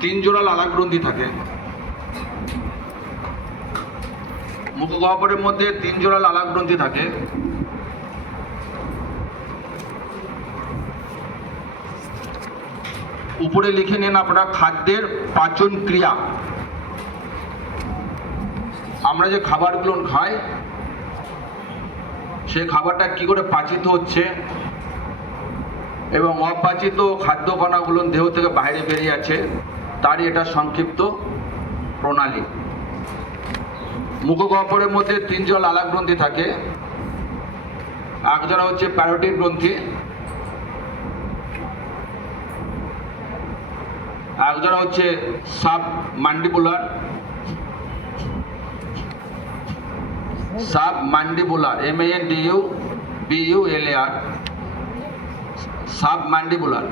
তিন জোড়া লালাগ্রন্থি থাকে। মুখগহ্বরের মধ্যে তিন জোড়া লালাগ্রন্থি থাকে। উপরে লিখে নেন আপনারা খাদ্যের পাচন ক্রিয়া। আমরা যে খাবারগুলো খাই সেই খাবারটা কি করে পাচিত হচ্ছে এবং অপাচিত খাদ্য কণাগুলো দেহ থেকে বাইরে বেরিয়ে আছে তারই এটা সংক্ষিপ্ত প্রণালী। মুখগহ্বরের মধ্যে তিন জোড়া লালাগ্রন্থি থাকে। এক জোড়া হচ্ছে প্যারোটিড গ্রন্থি, এক জোড়া হচ্ছে সাবম্যান্ডিবুলার, MANDIBULAR সাবম্যান্ডিবুলার,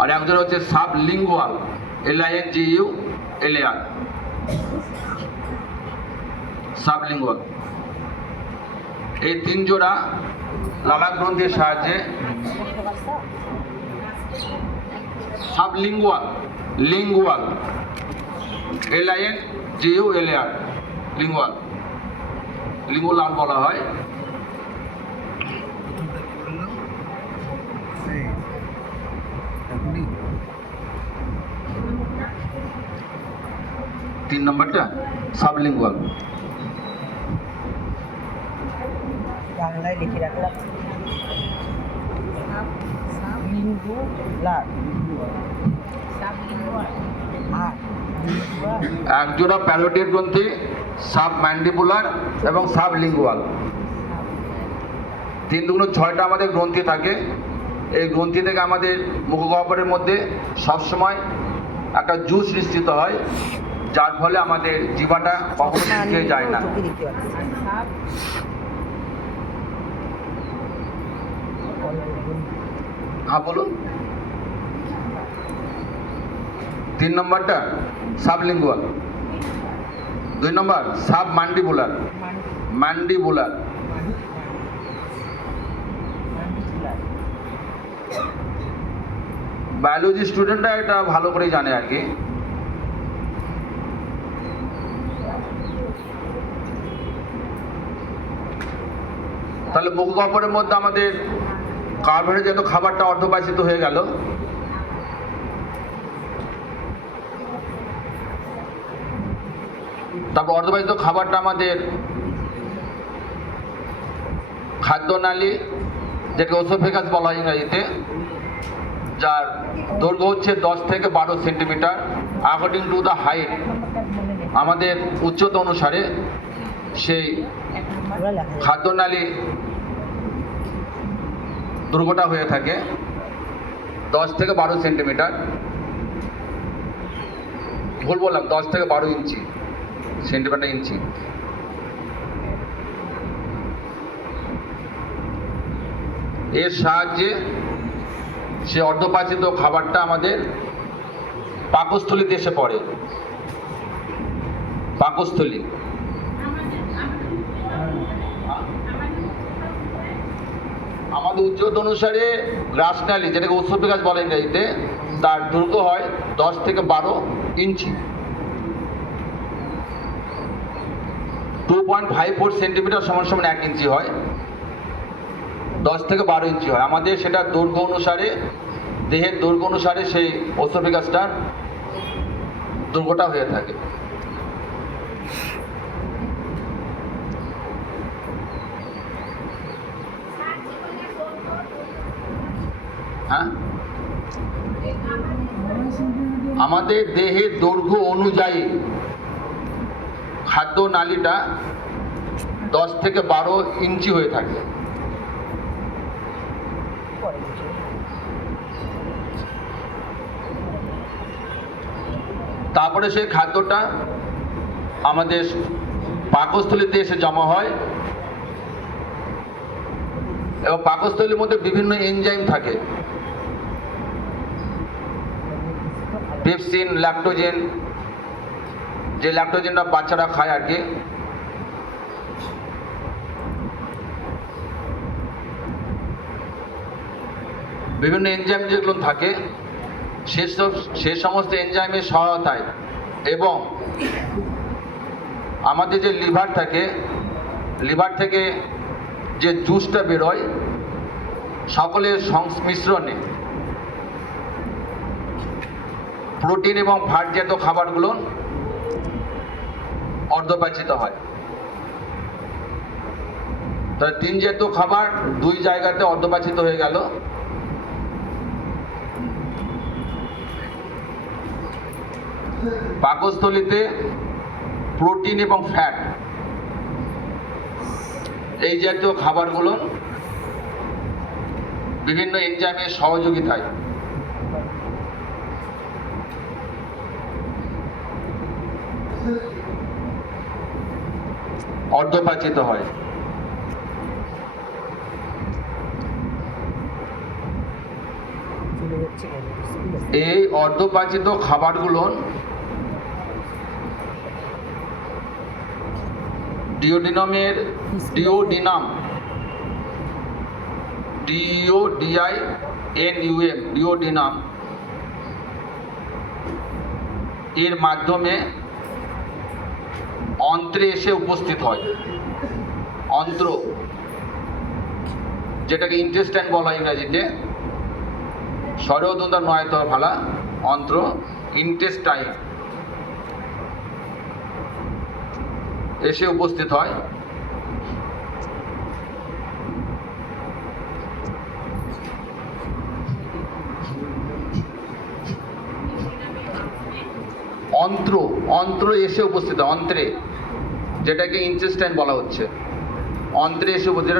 আর এক জোড়া হচ্ছে সাবলিঙ্গুয়াল LINGUAL সাবলিঙ্গুয়াল। এই তিন জোড়া লালাগ্রন্থির সাহায্যে সাবলিঙ্গুয়াল লিঙ্গুয়াল LINGUAL লিঙ্গুয়াল বলা হয়। তিন নম্বরটা সাবলিঙ্গুয়াল। বাংলায় লিখে রাখলাম এক জোড়া প্যারোটিড গ্রন্থি, সাবম্যান্ডিবুলার এবং সাবলিঙ্গুয়াল। তিন দুগুণ ছয়টা আমাদের গ্রন্থি থাকে। এই গ্রন্থি থেকে আমাদের মুখগহ্বরের মধ্যে সবসময় একটা জুস নিঃসৃত হয়, যার ফলে আমাদের জিহ্বাটা কখনো শুকিয়ে যায় না। হ্যাঁ বলুন। তিন নম্বরটা সাবলিঙ্গুয়াল, দুই নম্বর সাবম্যান্ডিবুলার ম্যান্ডিবুলার, বায়োলজি স্টুডেন্টরা এটা ভালো করেই জানে আর কি। তাহলে মুখগহ্বরের মধ্যে আমাদের কার্বোহাইড্রেট খাবারটা অর্ধপাচিত হয়ে গেল। তারপর অর্ধপাচিত খাবারটা আমাদের খাদ্যনালী, যেটাকে ওসোফেগাস বলা হয় ইংরাজিতে, যার দৈর্ঘ্য হচ্ছে 10 থেকে 12 centimetre according to the height. আমাদের উচ্চতা অনুসারে সেই খাদ্যনালী দৈর্ঘ্যটা হয়ে থাকে 10 থেকে 12 সেন্টিমিটার। ভুল বললাম, 10 থেকে 12 ইঞ্চি, সেন্টিমিটার ইঞ্চি। এর সাহায্যে সে অর্ধপাচিত খাবারটা আমাদের পাকস্থলীতে এসে পড়ে। পাকস্থলী আমাদের উচ্চতা অনুসারে গ্রাসনালী, যেটাকে ওসোফেগাস বলে ইংরেজিতে, তার দৈর্ঘ্য হয় 10 থেকে 12 ইঞ্চি। 2.54 সেন্টিমিটার সমান 1 ইঞ্চি হয়। 10 থেকে 12 ইঞ্চি হয়। আমাদের সেটা দৈর্ঘ্য অনুসারে, দেহের দৈর্ঘ্য অনুসারে সেই ওসোফেগাসটার দৈর্ঘ্যটা হয়ে থাকে। হ্যাঁ, আমাদের দেহের দৈর্ঘ্য অনুযায়ী খাদ্য নালীটা 10 থেকে 12 ইঞ্চি হয়ে থাকে। তারপরে সেই খাদ্যটা আমাদের পাকস্থলীতে এসে জমা হয় এবং পাকস্থলীর মধ্যে বিভিন্ন এনজাইম থাকে, পেপসিন, ল্যাকটোজেন, যে ল্যাকটোজেনটা বাচ্চারা খায় আর কি। বিভিন্ন এনজাইম যেগুলো থাকে সে সমস্ত এনজাইমের সহায়তায় এবং আমাদের যে লিভার থাকে, লিভার থেকে যে জুসটা বেরোয়, সকলের সংমিশ্রণে প্রোটিন এবং ফ্যাট জাতীয় খাবারগুলো অর্ধপাচিত হয়। তাহলে 3 জাতীয় খাবার 2 জায়গাতে অর্ধপাচিত হয়ে গেল। পাকস্থলীতে প্রোটিন এবং ফ্যাট এই জাতীয় খাবারগুলো বিভিন্ন এনজাইমের সহযোগিতায় অর্ধপাচিত হয়। চলে যাচ্ছে কেন? এই অর্ধপাচিত খাবারগুলো ডিওডিনাম ডিওডিনাম এর মাধ্যমে অন্ত্রে এসে উপস্থিত হয়। অন্ত্র, যেটাকে ইন্টেস্টাইন বলা হয় ইংরাজিতে, স্বরদন্ত নয়তো ভালা, অন্ত্র, ইন্টেস্টাইন এসে উপস্থিত হয়। অন্ত্র এসে উপস্থিত হয়, অন্ত্রে, যেটাকে ইন্টেস্টাইন বলা হচ্ছে, অন্ত্রে এসে উপস্থিত।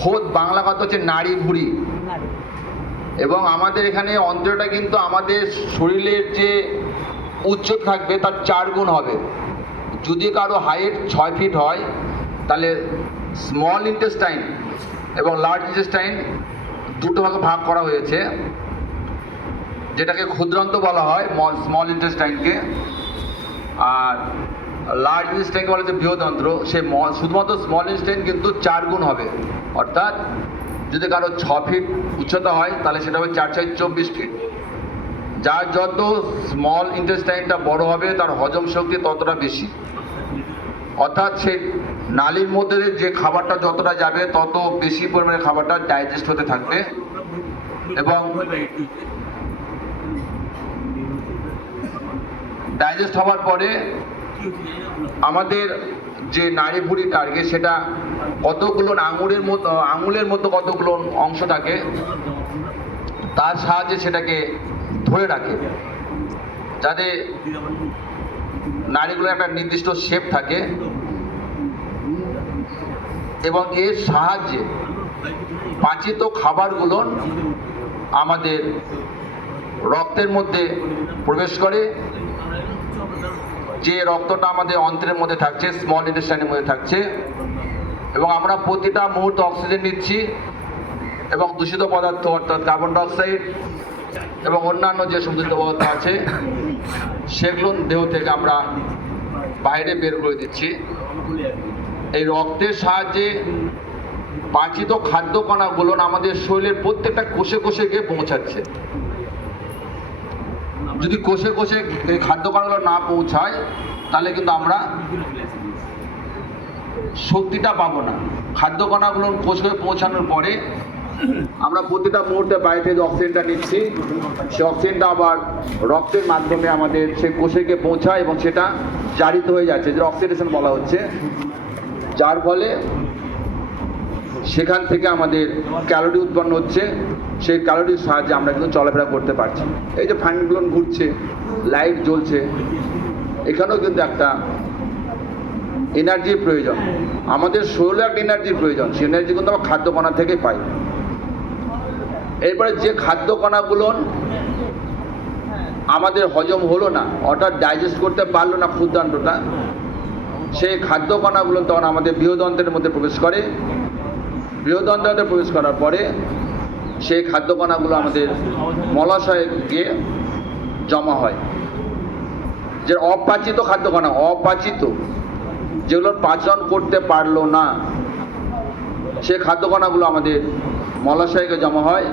খোদ বাংলা কথা হচ্ছে নাড়ি ভুঁড়ি। এবং আমাদের এখানে অন্ত্রটা কিন্তু আমাদের শরীরের যে উচ্চতা থাকবে তার 4 গুণ হবে। যদি কারো হাইট 6 ফিট হয়, তাহলে স্মল ইন্টেস্টাইন এবং লার্জ ইন্টেস্টাইন দুটো ভাগে ভাগ করা হয়েছে, যেটাকে ক্ষুদ্রান্ত বলা হয় স্মল ইন্টেস্টাইনকে, আর লার্জ ইন্টেস্টাইনকে বলা হচ্ছে বৃহদন্ত্র। সে শুধুমাত্র স্মল ইন্টেস্টাইন কিন্তু 4 গুণ হবে। অর্থাৎ যদি কারো 6 ফিট উচ্চতা হয়, তাহলে সেটা হবে 4 × 24 ফিট। যার যত স্মল ইন্টেস্টাইনটা বড় হবে, তার হজম শক্তি ততটা বেশি। অর্থাৎ সেই নালীর মধ্যে যে খাবারটা যতটা যাবে, তত বেশি পরিমাণে খাবারটা ডাইজেস্ট হতে থাকবে। এবং ডাইজেস্ট হওয়ার পরে আমাদের যে নাড়ি ভুঁড়ি টার্গেট, সেটা কতগুলো আঙুলের মতো কতগুলো অংশ থাকে, তার সাহায্যে সেটাকে ধরে রাখে, যাতে নাড়িগুলোর একটা নির্দিষ্ট শেপ থাকে। এবং এর সাহায্যে পাচিত খাবারগুলো আমাদের রক্তের মধ্যে প্রবেশ করে। যে রক্তটা আমাদের অন্ত্রের মধ্যে থাকছে, স্মল ইন্টেস্টাইনের মধ্যে থাকছে, এবং আমরা প্রতিটা মুহূর্তে অক্সিজেন নিচ্ছি এবং দূষিত পদার্থ অর্থাৎ কার্বন ডাইঅক্সাইড এবং অন্যান্য যে দূষিত পদার্থ আছে সেগুলো দেহ থেকে আমরা বাইরে বের করে দিচ্ছি। এই রক্তের সাহায্যে পাচিত খাদ্য কণাগুলো আমাদের শরীরের প্রত্যেকটা কোষে কোষে গিয়ে পৌঁছাচ্ছে। যদি কোষে কোষে এই খাদ্য কণাগুলো না পৌঁছায়, তাহলে কিন্তু আমরা শক্তিটা পাবো না। খাদ্য কণাগুলো কোষে পৌঁছানোর পরে আমরা প্রতিটা মুহূর্তে বাইরে থেকে অক্সিজেনটা নিচ্ছি, সেই অক্সিজেনটা আবার রক্তের মাধ্যমে আমাদের সেই কোষে গিয়ে পৌঁছায় এবং সেটা জারিত হয়ে যাচ্ছে, যেটা অক্সিডেশন বলা হচ্ছে। যার ফলে সেখান থেকে আমাদের ক্যালোরি উৎপন্ন হচ্ছে। সেই ক্যালোরির সাহায্যে আমরা কিন্তু চলাফেরা করতে পারছি। এই যে ফ্যানগুলো ঘুরছে, লাইট জ্বলছে, এখানেও কিন্তু একটা এনার্জির প্রয়োজন। আমাদের শরীরে একটা এনার্জির প্রয়োজন, সেই এনার্জি কিন্তু আমরা খাদ্য কণা থেকে পাই। এরপরে যে খাদ্য কণাগুলো আমাদের হজম হলো না, অর্থাৎ ডাইজেস্ট করতে পারলো না ক্ষুদ্রান্তটা, সেই খাদ্য কণাগুলো তখন আমাদের বৃহদন্ত্রের মধ্যে প্রবেশ করে। বৃহদন্ত্রের প্রবেশ করার পরে সেই খাদ্য কণাগুলো আমাদের মলাশয়ে গিয়ে জমা হয়। যে অপাচিত খাদ্য কণা, অপাচিত, যেগুলো পাচন করতে পারলো না, সেই খাদ্য কণাগুলো আমাদের মলাশয়ে জমা হয়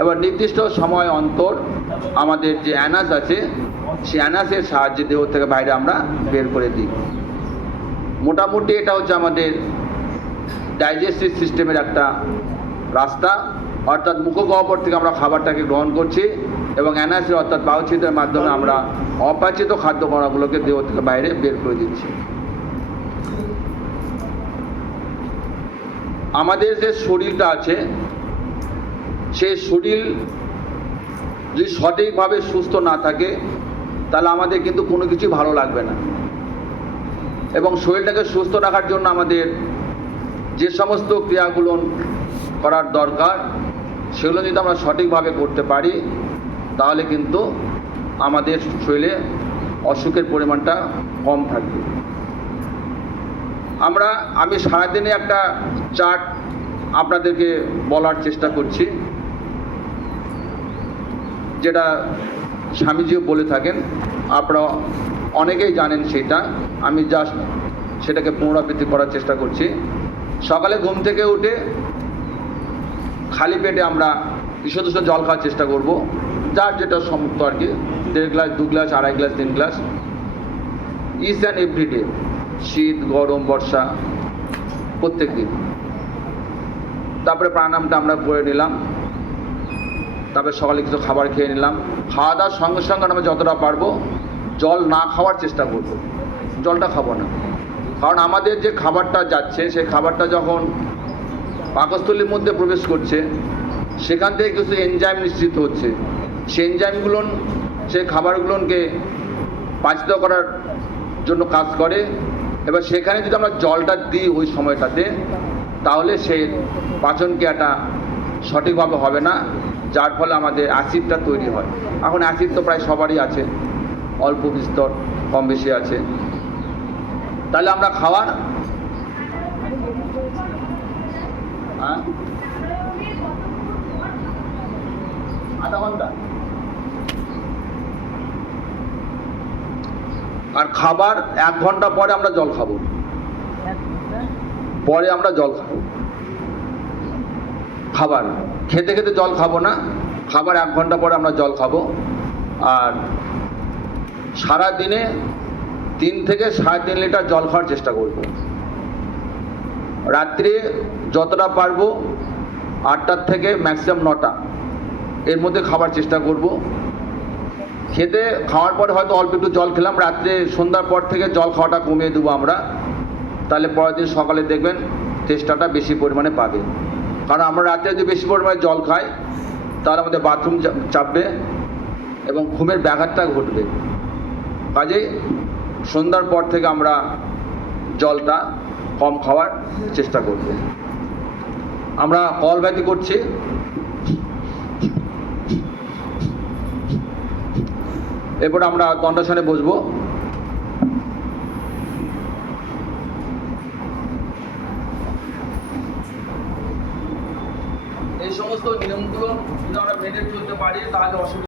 এবার নির্দিষ্ট সময় অন্তর আমাদের যে অ্যানাস আছে সেই অ্যানাসের সাহায্যে দেহ থেকে বাইরে আমরা বের করে দিই। মোটামুটি এটা হচ্ছে আমাদের ডাইজেস্টিভ সিস্টেমের একটা রাস্তা, অর্থাৎ মুখগহ্বর থেকে আমরা খাবারটাকে গ্রহণ করছি এবং অ্যানাসের অর্থাৎ বায়ুছিদ্রের মাধ্যমে আমরা অপাচিত খাদ্য কণাগুলোকে দেহ থেকে বাইরে বের করে দিচ্ছি। আমাদের যে শরীরটা আছে সেই শরীর যদি সঠিকভাবে সুস্থ না থাকে তাহলে আমাদের কিন্তু কোনো কিছু ভালো লাগবে না। এবং শরীরটাকে সুস্থ রাখার জন্য আমাদের যে সমস্ত ক্রিয়াগুলো করার দরকার সেগুলো যদি আমরা সঠিকভাবে করতে পারি তাহলে কিন্তু আমাদের শরীরে অসুখের পরিমাণটা কম থাকবে। আমি সারাদিনে একটা চার্ট আপনাদেরকে বলার চেষ্টা করছি, যেটা স্বামীজিও বলে থাকেন, আপনারা অনেকেই জানেন সেটা, আমি জাস্ট সেটাকে পুনরাবৃত্তি করার চেষ্টা করছি। সকালে ঘুম থেকে উঠে খালি পেটে আমরা বিশুদ্ধ জল খাওয়ার চেষ্টা করব, যার যেটা সমর্থ আর কি, 1.5 glass 2 glass 2.5 glass 3 glass each and everyday, শীত গরম বর্ষা প্রত্যেক দিন। তারপরে প্রাণায়ামটা আমরা করে নিলাম, তারপরে সকালে কিছু খাবার খেয়ে নিলাম। খাওয়া দাওয়ার সঙ্গে সঙ্গে আমরা যতটা পারবো জল না খাওয়ার চেষ্টা করব, জলটা খাবো না। কারণ আমাদের যে খাবারটা যাচ্ছে সেই খাবারটা যখন পাকস্থলীর মধ্যে প্রবেশ করছে সেখান থেকে কিছু এনজাইম নিঃসৃত হচ্ছে, সেই এনজাইমগুলো সেই খাবারগুলোকে পাচিত করার জন্য কাজ করে। এবার সেখানে যদি আমরা জলটা দিই ওই সময়টাতে তাহলে সেই পাচন ক্রিয়াটা সঠিকভাবে হবে না, যার ফলে আমাদের অ্যাসিডটা তৈরি হয়। এখন অ্যাসিড তো প্রায় সবারই আছে, অল্প বিস্তর কম বেশি আছে। তাহলে আমরা খাওয়ার আধা ঘন্টা আর খাবার 1 ঘন্টা পরে আমরা জল খাবো, পরে আমরা জল খাবো। খাবার খেতে খেতে জল খাবো না, খাবার 1 ঘন্টা পরে আমরা জল খাবো। আর সারা দিনে 3 থেকে 3.5 লিটার জল খাওয়ার চেষ্টা করব। রাত্রে যতটা পারবো 8টার থেকে ম্যাক্সিমাম 9টা এর মধ্যে খাবার চেষ্টা করব। খাওয়ার পরে হয়তো অল্প একটু জল খেলাম, রাত্রে সন্ধ্যার পর থেকে জল খাওয়াটা কমিয়ে দেবো আমরা, তাহলে পরের দিন সকালে দেখবেন চেষ্টাটা বেশি পরিমাণে পাবে। কারণ আমরা রাত্রে যদি বেশি পরিমাণে জল খাই তাহলে আমাদের বাথরুম চাপবে এবং ঘুমের ব্যাঘাতটা ঘটবে। কাজেই সন্ধ্যার পর থেকে আমরা জলটা কম খাওয়ার চেষ্টা করব। আমরা কলব্যাধি করছি, এরপর আমরা দণ্ডাসনে বসবো। এই সমস্ত নিয়মগুলো যদি আমরা মেনে চলতে পারি তাহলে অসুবিধা